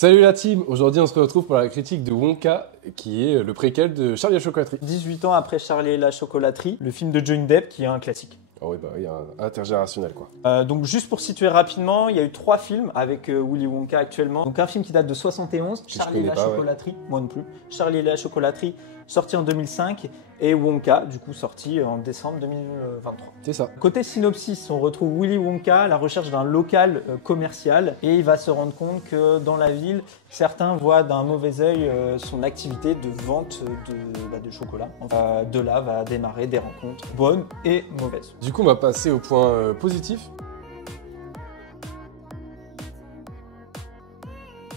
Salut la team, aujourd'hui on se retrouve pour la critique de Wonka, qui est le préquel de Charlie et la chocolaterie. 18 ans après Charlie et la chocolaterie, le film de Johnny Depp qui est un classique. Ah oui, bah oui, intergénérationnel quoi. Donc juste pour situer rapidement, il y a eu 3 films avec Willy Wonka actuellement. Donc un film qui date de 71, Charlie et la chocolaterie, moi non plus. Charlie et la chocolaterie, sorti en 2005, et Wonka, du coup sorti en décembre 2023. C'est ça. Côté synopsis, on retrouve Willy Wonka à la recherche d'un local commercial et il va se rendre compte que dans la ville, certains voient d'un mauvais œil son activité de vente de chocolat. Enfin, de là va démarrer des rencontres bonnes et mauvaises. Du coup on va passer au point positif.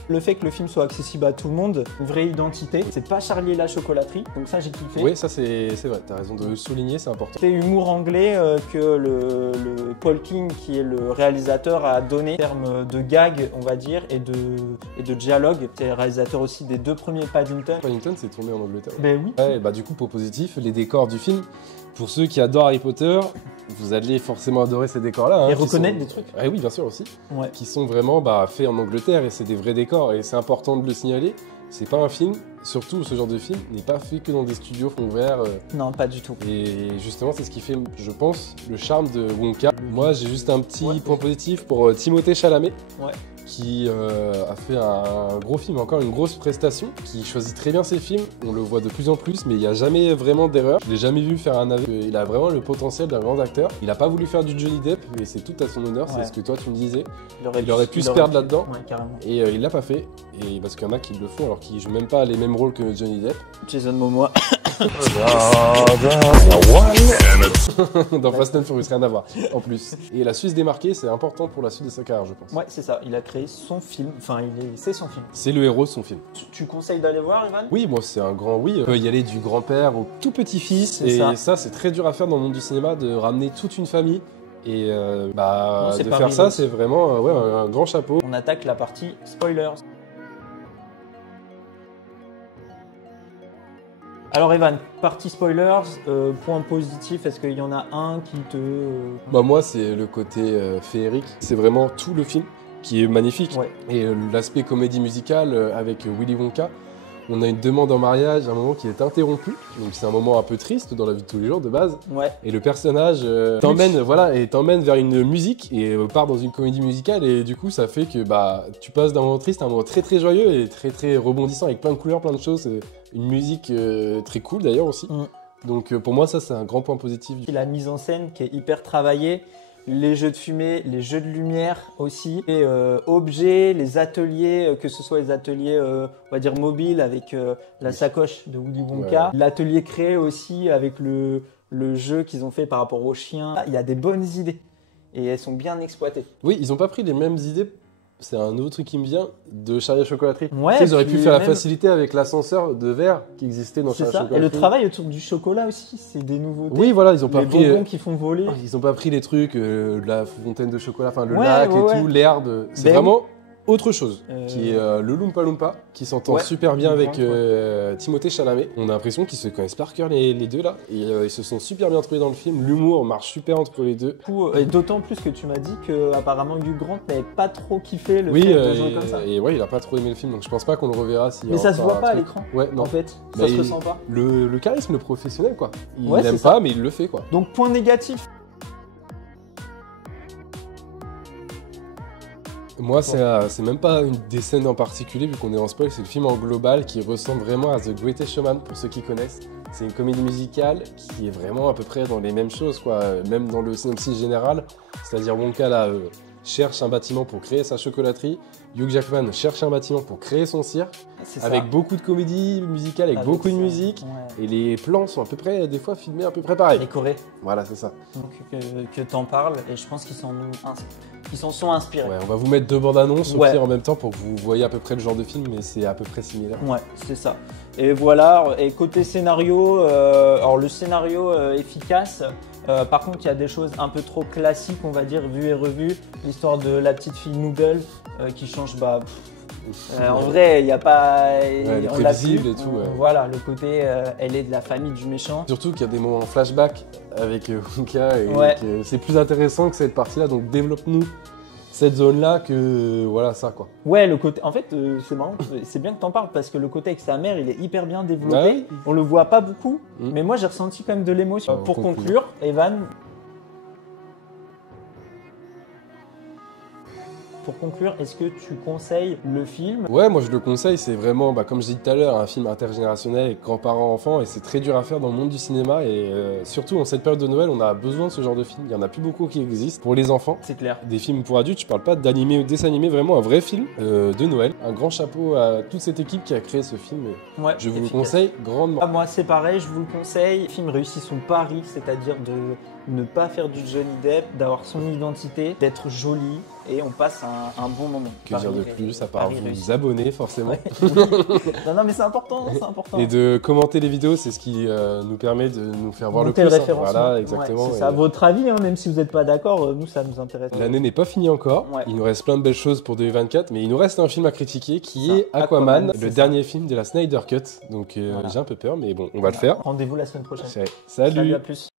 Le fait que le film soit accessible à tout le monde, une vraie identité, c'est pas Charlie et la chocolaterie, donc ça j'ai kiffé. Oui, ça c'est vrai, t'as raison de le souligner, c'est important. C'est humour anglais que le Paul King, qui est le réalisateur, a donné en termes de gag, on va dire, et de dialogue. C'est le réalisateur aussi des 2 premiers Paddington. Paddington c'est tourné en Angleterre. Ben oui. Ouais, bah du coup, point positif, les décors du film. Pour ceux qui adorent Harry Potter, vous allez forcément adorer ces décors-là. Et reconnaître des trucs. Ah oui, bien sûr aussi. Ouais. Qui sont vraiment faits en Angleterre et c'est des vrais décors. Et c'est important de le signaler. C'est pas un film, surtout ce genre de film, n'est pas fait que dans des studios fond vert. Non, pas du tout. Et justement, c'est ce qui fait, je pense, le charme de Wonka. Moi, j'ai juste un petit point positif pour Timothée Chalamet. Ouais. Qui a fait un gros film, encore une grosse prestation, qui choisit très bien ses films, on le voit de plus en plus, mais il n'y a jamais vraiment d'erreur. Je l'ai jamais vu faire un aveu, il a vraiment le potentiel d'un grand acteur. Il n'a pas voulu faire du Johnny Depp, mais c'est tout à son honneur, c'est ce que toi tu me disais. Il aurait pu se perdre là-dedans, et il l'a pas fait, et parce qu'il y en a qui le font alors qu'ils jouent même pas les mêmes rôles que Johnny Depp. Jason Momoa. Dans Fast and Furious, rien à voir, en plus. Et la Suisse démarquée, c'est important pour la suite de sa carrière, je pense. Ouais, c'est ça, il a créé son film, c'est son film. C'est le héros de son film. Tu conseilles d'aller voir, Ivan? Oui, moi c'est un grand oui. On peut y aller du grand-père au tout petit-fils, et ça c'est très dur à faire dans le monde du cinéma, de ramener toute une famille. Et de faire ça, c'est vraiment un grand chapeau. On attaque la partie spoilers. Alors Evan, partie spoilers, point positif, est-ce qu'il y en a un qui te... Moi c'est le côté féerique, c'est vraiment tout le film qui est magnifique. Ouais. Et l'aspect comédie musicale avec Willy Wonka, on a une demande en mariage, un moment qui est interrompu, donc c'est un moment un peu triste dans la vie de tous les jours de base. Ouais. Et le personnage t'emmène vers une musique et part dans une comédie musicale et du coup ça fait que tu passes d'un moment triste à un moment très très joyeux et très très rebondissant avec plein de couleurs, plein de choses. Une musique très cool d'ailleurs aussi. Donc pour moi ça c'est un grand point positif. La mise en scène qui est hyper travaillée. Les jeux de fumée, les jeux de lumière aussi, les objets, les ateliers, que ce soit les ateliers on va dire mobiles avec la sacoche de Willy Wonka, l'atelier créé aussi avec le jeu qu'ils ont fait par rapport aux chiens. Il y a des bonnes idées et elles sont bien exploitées. Oui, ils n'ont pas pris les mêmes idées. C'est un nouveau truc qui me vient de Charlie et la chocolaterie. Ouais, ils auraient pu faire la facilité avec l'ascenseur de verre qui existait dans Charlie et la chocolaterie. Et le travail autour du chocolat aussi, c'est des nouveautés. Oui, voilà, ils ont pas pris les bonbons qui font voler. Ils ont pas pris les trucs, la fontaine de chocolat, enfin le lac et tout, l'herbe. C'est vraiment autre chose, qui est le Loompa Loompa, qui s'entend super bien avec Timothée Chalamet. On a l'impression qu'ils se connaissent par cœur les deux là, et ils se sont super bien trouvés dans le film. L'humour marche super entre les deux. Et d'autant plus que tu m'as dit que apparemment Hugh Grant n'avait pas trop kiffé le fait de jouer comme ça. Et ouais, il a pas trop aimé le film, donc je pense pas qu'on le reverra. Mais ça se voit pas à l'écran. Ouais, non. En fait, ça se ressent pas. Le charisme, le professionnel quoi. Il n'aime pas, mais il le fait quoi. Donc point négatif. Moi, c'est même pas une des scènes en particulier, vu qu'on est en spoil, c'est le film en global qui ressemble vraiment à The Greatest Showman, pour ceux qui connaissent. C'est une comédie musicale qui est vraiment à peu près dans les mêmes choses, quoi, même dans le synopsis général. C'est-à-dire Wonka, là, cherche un bâtiment pour créer sa chocolaterie. Hugh Jackman cherche un bâtiment pour créer son cirque, avec beaucoup de comédie musicale, avec beaucoup de musique. Ouais. Et les plans sont à peu près, des fois, filmés à peu près pareil. Décorés. Voilà, c'est ça. Donc que t'en parles, et je pense qu'ils s'en sont inspirés. Ouais, on va vous mettre 2 bandes annonces au pire en même temps pour que vous voyez à peu près le genre de film, mais c'est à peu près similaire. Ouais, c'est ça. Et voilà, et côté scénario, alors le scénario efficace. Par contre, il y a des choses un peu trop classiques, on va dire, vues et revues. L'histoire de la petite fille Noodle qui change, en vrai, il n'y a pas... elle est prévisible et tout. Voilà, le côté, elle est de la famille du méchant. Surtout qu'il y a des moments en flashback avec Wonka et c'est plus intéressant que cette partie-là, donc développe-nous cette zone-là que voilà ça quoi. Ouais, le côté. En fait, c'est marrant, c'est bien que t'en parles parce que le côté avec sa mère, il est hyper bien développé. Ouais. On le voit pas beaucoup, mais moi j'ai ressenti quand même de l'émotion. Pour conclure, Evan. Pour conclure, est-ce que tu conseilles le film? Ouais, moi je le conseille, c'est vraiment, comme je disais tout à l'heure, un film intergénérationnel avec grands-parents-enfants et c'est très dur à faire dans le monde du cinéma et surtout en cette période de Noël, on a besoin de ce genre de film. Il y en a plus beaucoup qui existent pour les enfants. C'est clair. Des films pour adultes, je parle pas d'animé ou de dessin animé, vraiment un vrai film de Noël. Un grand chapeau à toute cette équipe qui a créé ce film. Ouais, je vous le conseille grandement. Moi c'est pareil, je vous le conseille. Le film réussit son pari, c'est-à-dire de ne pas faire du Johnny Depp, d'avoir son identité, d'être joli et on passe un bon moment. Que dire de plus, à part vous abonner forcément. Ouais. non mais c'est important, c'est important. Et de commenter les vidéos, c'est ce qui nous permet de nous faire voir monter le plus. Voilà, exactement. Ouais, c'est ça, votre avis, même si vous n'êtes pas d'accord, nous ça nous intéresse. L'année n'est pas finie encore, il nous reste plein de belles choses pour 2024, mais il nous reste un film à critiquer qui est Aquaman, le dernier film de la Snyder Cut. Donc j'ai un peu peur, mais bon, on va le faire. Rendez-vous la semaine prochaine. Salut, à plus.